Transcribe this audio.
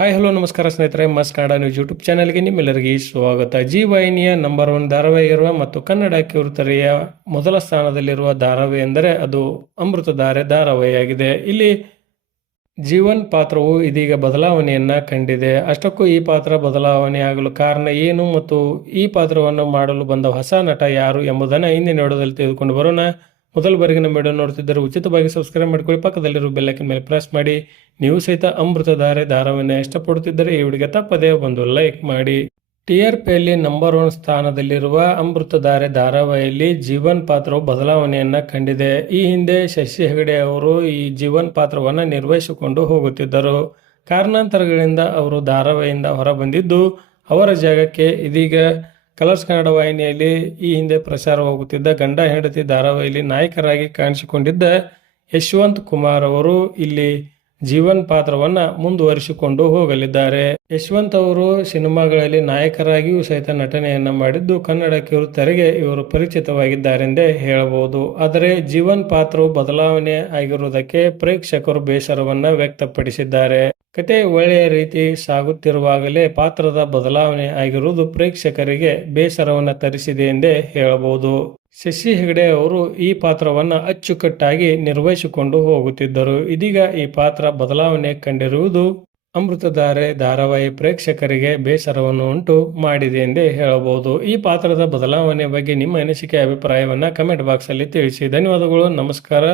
Hi hello ನಮಸ್ಕಾರ ಸ್ನೇಹಿತರೆ, ಮಸ್ ಕನ್ನಡ ನ್ಯೂಸ್ ಯೂಟ್ಯೂಬ್ ಚಾನಲ್ಗೆ ನಿಮ್ಮೆಲ್ಲರಿಗೆ ಸ್ವಾಗತ. ಜಿ ವಾಹಿನಿಯ ನಂಬರ್ ಒನ್ ಧಾರಾವಾಹಿ ಇರುವ ಮತ್ತು ಕನ್ನಡ ಕಿರುತೆರೆಯ ಮೊದಲ ಸ್ಥಾನದಲ್ಲಿರುವ ಧಾರಾವಾಹಿ ಎಂದರೆ ಅದು ಅಮೃತಧಾರೆ ಧಾರಾವಾಹಿಯಾಗಿದೆ ಇಲ್ಲಿ ಜೀವನ್ ಪಾತ್ರವು ಇದೀಗ ಬದಲಾವಣೆಯನ್ನ ಕಂಡಿದೆ. ಅಷ್ಟಕ್ಕೂ ಈ ಪಾತ್ರ ಬದಲಾವಣೆ ಆಗಲು ಕಾರಣ ಏನು ಮತ್ತು ಈ ಪಾತ್ರವನ್ನು ಮಾಡಲು ಬಂದ ಹೊಸ ನಟ ಯಾರು ಎಂಬುದನ್ನು ಇಂದಿನ ನೋಡೋದಲ್ಲಿ ತೆಗೆದುಕೊಂಡು ಬರೋಣ. ಮೊದಲ ಬಾರಿಗೆ ನಮ್ಮ ವಿಡಿಯೋ ನೋಡ್ತಿದ್ದರೆ ಉಚಿತವಾಗಿ ಸಬ್ಸ್ಕ್ರೈಬ್ ಮಾಡಿಕೊಳ್ಳಿ. ಪಕ್ಕದಲ್ಲಿರುವ ಬೆಲ್ಲೈಕನ್ ಮೇಲೆ ಪ್ರೆಸ್ ಮಾಡಿ. ನೀವು ಸಹಿತ ಅಮೃತಧಾರೆ ಧಾರಾವಾಹಿನ ಇಷ್ಟಪಡುತ್ತಿದ್ದರೆ ಈ ವಿಡಿಯೋಗೆ ತಪ್ಪದೇ ಒಂದು ಲೈಕ್ ಮಾಡಿ. ಟಿ ಆರ್ ಪಿಯಲ್ಲಿ ನಂಬರ್ ಒನ್ ಸ್ಥಾನದಲ್ಲಿರುವ ಅಮೃತಧಾರೆ ಧಾರಾವಾಹಿಯಲ್ಲಿ ಜೀವನ್ ಪಾತ್ರವು ಬದಲಾವಣೆಯನ್ನ ಕಂಡಿದೆ. ಈ ಹಿಂದೆ ಶಶಿ ಹೆಗಡೆ ಅವರು ಈ ಜೀವನ್ ಪಾತ್ರವನ್ನು ನಿರ್ವಹಿಸಿಕೊಂಡು ಹೋಗುತ್ತಿದ್ದರು. ಕಾರಣಾಂತರಗಳಿಂದ ಅವರು ಧಾರಾವಾಹಿಯಿಂದ ಹೊರಬಂದಿದ್ದು ಅವರ ಜಾಗಕ್ಕೆ ಇದೀಗ ಕಲರ್ಸ್ ಕನ್ನಡ ವಾಹಿನಿಯಲ್ಲಿ ಈ ಹಿಂದೆ ಪ್ರಸಾರವಾಗುತ್ತಿದ್ದ ಗಂಡ, ಹೆಂಡತಿ ಧಾರಾವಾಹಿಯಲ್ಲಿ ನಾಯಕರಾಗಿ ಕಾಣಿಸಿಕೊಂಡಿದ್ದ ಯಶವಂತ್ ಕುಮಾರ್ ಅವರು ಇಲ್ಲಿ ಜೀವನ್ ಪಾತ್ರವನ್ನ ಮುಂದುವರಿಸಿಕೊಂಡು ಹೋಗಲಿದ್ದಾರೆ. ಯಶವಂತ್ ಅವರು ಸಿನಿಮಾಗಳಲ್ಲಿ ನಾಯಕರಾಗಿಯೂ ಸಹಿತ ನಟನೆಯನ್ನ ಮಾಡಿದ್ದು ಕನ್ನಡ ಕಿರುತೆರೆಗೆ ಇವರು ಪರಿಚಿತವಾಗಿದ್ದಾರೆಂದೇ ಹೇಳಬಹುದು. ಆದರೆ ಜೀವನ್ ಪಾತ್ರವು ಬದಲಾವಣೆ ಆಗಿರುವುದಕ್ಕೆ ಪ್ರೇಕ್ಷಕರು ಬೇಸರವನ್ನ ವ್ಯಕ್ತಪಡಿಸಿದ್ದಾರೆ. ಕತೆ ಒಳ್ಳೆಯ ರೀತಿ ಸಾಗುತ್ತಿರುವಾಗಲೇ ಪಾತ್ರದ ಬದಲಾವಣೆ ಆಗಿರುವುದು ಪ್ರೇಕ್ಷಕರಿಗೆ ಬೇಸರವನ್ನು ತರಿಸಿದೆ ಎಂದೇ ಹೇಳಬಹುದು. ಶಶಿ ಹೆಗಡೆ ಅವರು ಈ ಪಾತ್ರವನ್ನ ಅಚ್ಚುಕಟ್ಟಾಗಿ ನಿರ್ವಹಿಸಿಕೊಂಡು ಹೋಗುತ್ತಿದ್ದರು. ಇದೀಗ ಈ ಪಾತ್ರ ಬದಲಾವಣೆ ಕಂಡಿರುವುದು ಅಮೃತಧಾರೆ ಧಾರಾವಾಹಿ ಪ್ರೇಕ್ಷಕರಿಗೆ ಬೇಸರವನ್ನು ಉಂಟು ಮಾಡಿದೆ ಎಂದೇ ಹೇಳಬಹುದು. ಈ ಪಾತ್ರದ ಬದಲಾವಣೆ ಬಗ್ಗೆ ನಿಮ್ಮ ಅನಿಸಿಕೆ, ಅಭಿಪ್ರಾಯವನ್ನ ಕಮೆಂಟ್ ಬಾಕ್ಸ್ ಅಲ್ಲಿ ತಿಳಿಸಿ. ಧನ್ಯವಾದಗಳು, ನಮಸ್ಕಾರ.